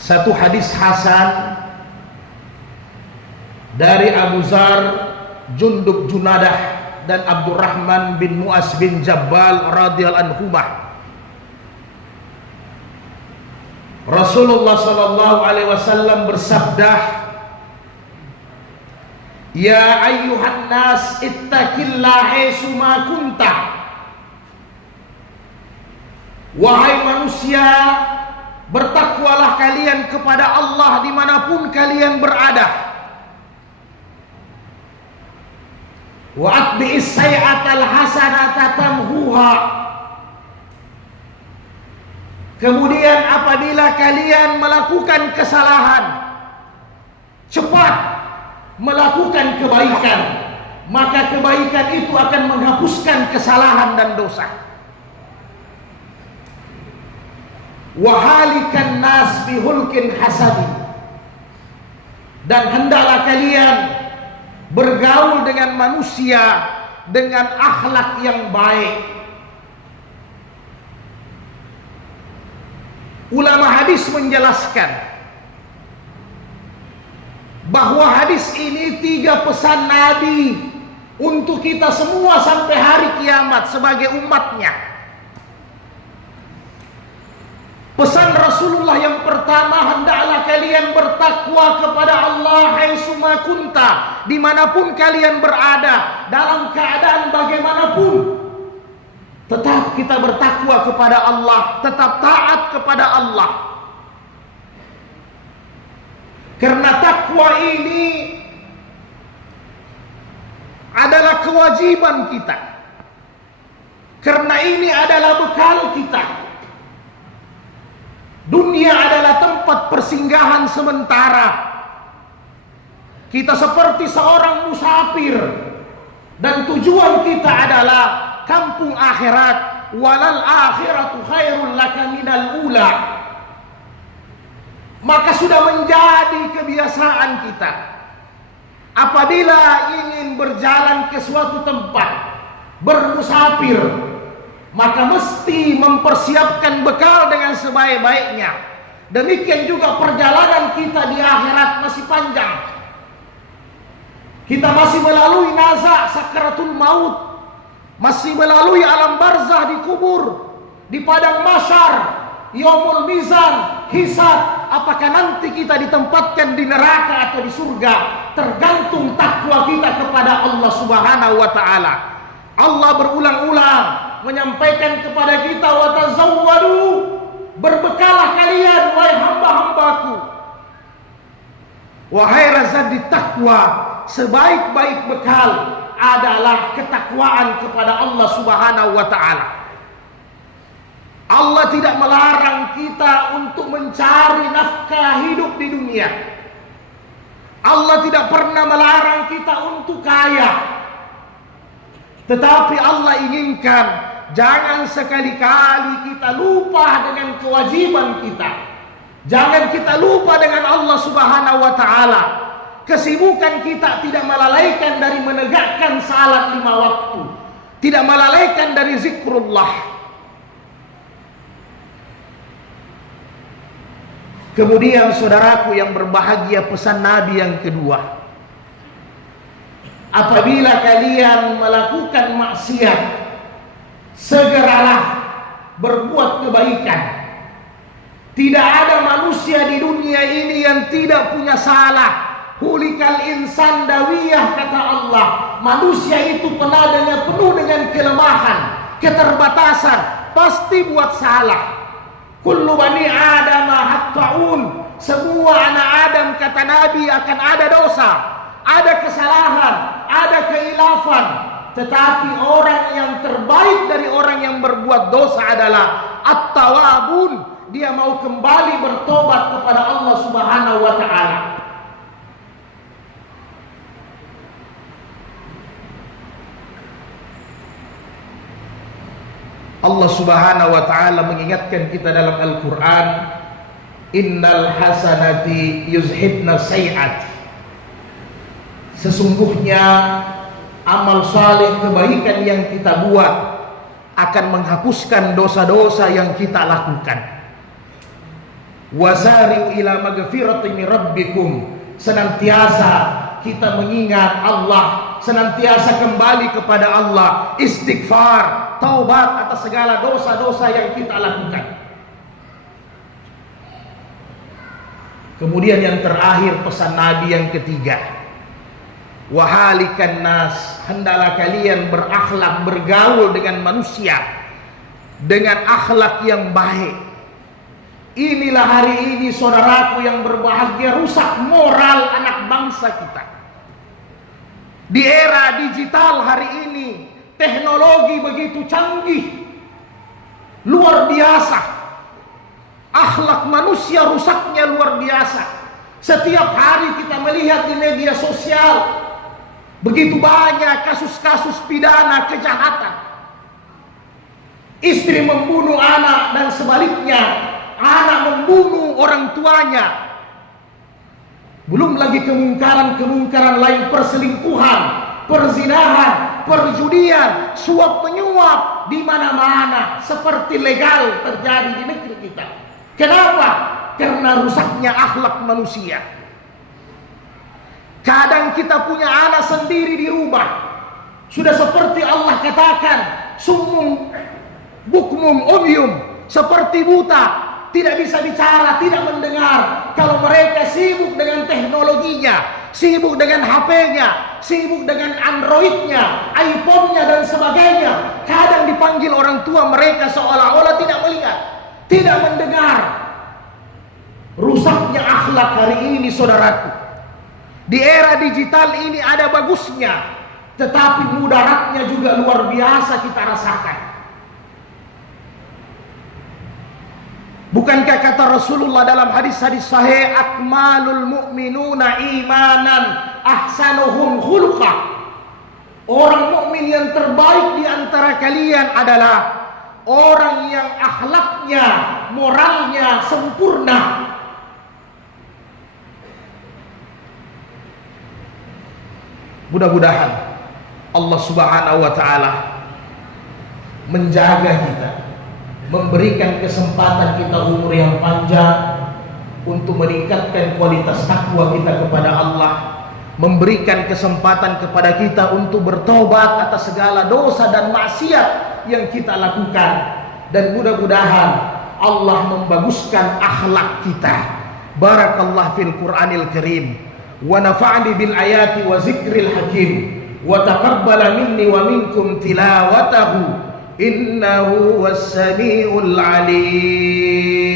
Satu hadis hasan dari Abu Zar, Jundub Junadah dan Abdurrahman bin Mu'az bin Jabbal radhiyallahu anhumah. Rasulullah sallallahu alaihi wasallam bersabda, "Ya ayyuhan nas ittaqillaha haitsu ma kunta." Wahai manusia, bertakwalah kalian kepada Allah dimanapun kalian berada. Wa atbi'is sayyi'atal hasanata tamhuha. Kemudian apabila kalian melakukan kesalahan, cepat melakukan kebaikan, maka kebaikan itu akan menghapuskan kesalahan dan dosa. Wahalikan nas bihulkin hasadi. Dan hendaklah kalian bergaul dengan manusia dengan akhlak yang baik. Ulama hadis menjelaskan bahwa hadis ini 3 pesan Nabi untuk kita semua sampai hari kiamat sebagai umatnya. Pesan Rasulullah yang pertama, hendaklah kalian bertakwa kepada Allah haitsu ma kunta, dimanapun kalian berada, dalam keadaan bagaimanapun. Tetap kita bertakwa kepada Allah, tetap taat kepada Allah. Karena takwa ini adalah kewajiban kita. Karena ini adalah bekal kita. Dunia adalah tempat persinggahan sementara. Kita seperti seorang musafir, dan tujuan kita adalah kampung akhirat. Walal akhiratu khairul laka minal ula. Maka sudah menjadi kebiasaan kita, apabila ingin berjalan ke suatu tempat, bermusafir, maka mesti mempersiapkan bekal dengan sebaik-baiknya. Demikian juga perjalanan kita di akhirat masih panjang. Kita masih melalui nazak sakaratul maut, masih melalui alam barzah di kubur, di padang mahsyar, yaumul mizan, hisab. Apakah nanti kita ditempatkan di neraka atau di surga, tergantung takwa kita kepada Allah Subhanahu wa taala. Allah berulang-ulang menyampaikan kepada kita, wa tazawwadu, berbekalah kalian wahai hamba-hambaku. Wahai razadi takwa, sebaik-baik bekal adalah ketakwaan kepada Allah Subhanahu wa taala. Allah tidak melarang kita untuk mencari nafkah hidup di dunia. Allah tidak pernah melarang kita untuk kaya. Tetapi Allah inginkan jangan sekali-kali kita lupa dengan kewajiban kita. Jangan kita lupa dengan Allah Subhanahu wa taala. Kesibukan kita tidak melalaikan dari menegakkan salat 5 waktu, tidak melalaikan dari zikrullah. Kemudian saudaraku yang berbahagia, pesan Nabi yang kedua, apabila kalian melakukan maksiat, segeralah berbuat kebaikan. Tidak ada manusia di dunia ini yang tidak punya salah. Hulikal insan dawiyah, kata Allah. Manusia itu penadanya penuh dengan kelemahan, keterbatasan, pasti buat salah. Kullu bani Adam hatta'un. Semua anak Adam, kata Nabi, akan ada dosa, ada kesalahan, ada keilafan. Tetapi orang yang terbaik dari orang yang berbuat dosa adalah at-tawabun. Dia mau kembali bertobat kepada Allah Subhanahu wa taala. Allah Subhanahu wa taala mengingatkan kita dalam Al-Qur'an, innal hasanati yuzhibna sayyi'at. Sesungguhnya amal saleh, kebaikan yang kita buat akan menghapuskan dosa-dosa yang kita lakukan. Wazari'u ila magfiratin min rabbikum. Senantiasa kita mengingat Allah, senantiasa kembali kepada Allah, istighfar, taubat atas segala dosa-dosa yang kita lakukan. Kemudian yang terakhir pesan Nabi yang ketiga, wahalikan nas, hendaklah kalian berakhlak, bergaul dengan manusia dengan akhlak yang baik. Inilah hari ini saudaraku yang berbahagia, rusak moral anak bangsa kita. Di era digital hari ini, teknologi begitu canggih, luar biasa. Akhlak manusia rusaknya luar biasa. Setiap hari kita melihat di media sosial begitu banyak kasus-kasus pidana kejahatan. Istri membunuh anak dan sebaliknya, anak membunuh orang tuanya. Belum lagi kemungkaran-kemungkaran lain, perselingkuhan, perzinahan, perjudian, suap menyuap di mana-mana seperti legal terjadi di negeri kita. Kenapa? Karena rusaknya akhlak manusia. Kadang kita punya anak sendiri dirubah. Sudah seperti Allah katakan, summum bukmum umyum, seperti buta, tidak bisa bicara, tidak mendengar. Kalau mereka sibuk dengan teknologinya, sibuk dengan HP-nya, sibuk dengan Android-nya, iPhone-nya dan sebagainya, kadang dipanggil orang tua mereka seolah-olah tidak melihat, tidak mendengar. Rusaknya akhlak hari ini saudaraku. Di era digital ini ada bagusnya, tetapi mudaratnya juga luar biasa kita rasakan. Bukankah kata Rasulullah dalam hadis-hadis sahih, akmalul mu'minuna imanan ahsanuhum khuluqa. Orang mukmin yang terbaik di antara kalian adalah orang yang akhlaknya, moralnya sempurna. Mudah-mudahan Allah Subhanahu wa taala menjaga kita, memberikan kesempatan kita umur yang panjang untuk meningkatkan kualitas takwa kita kepada Allah, memberikan kesempatan kepada kita untuk bertobat atas segala dosa dan maksiat yang kita lakukan, dan mudah-mudahan Allah membaguskan akhlak kita. Barakallahu fil Qur'anil Karim wa nafa'ani bil ayati wa zikril hakim wa taqabbala minni wa minkum tilawatahu innahu was-sami'ul 'alim.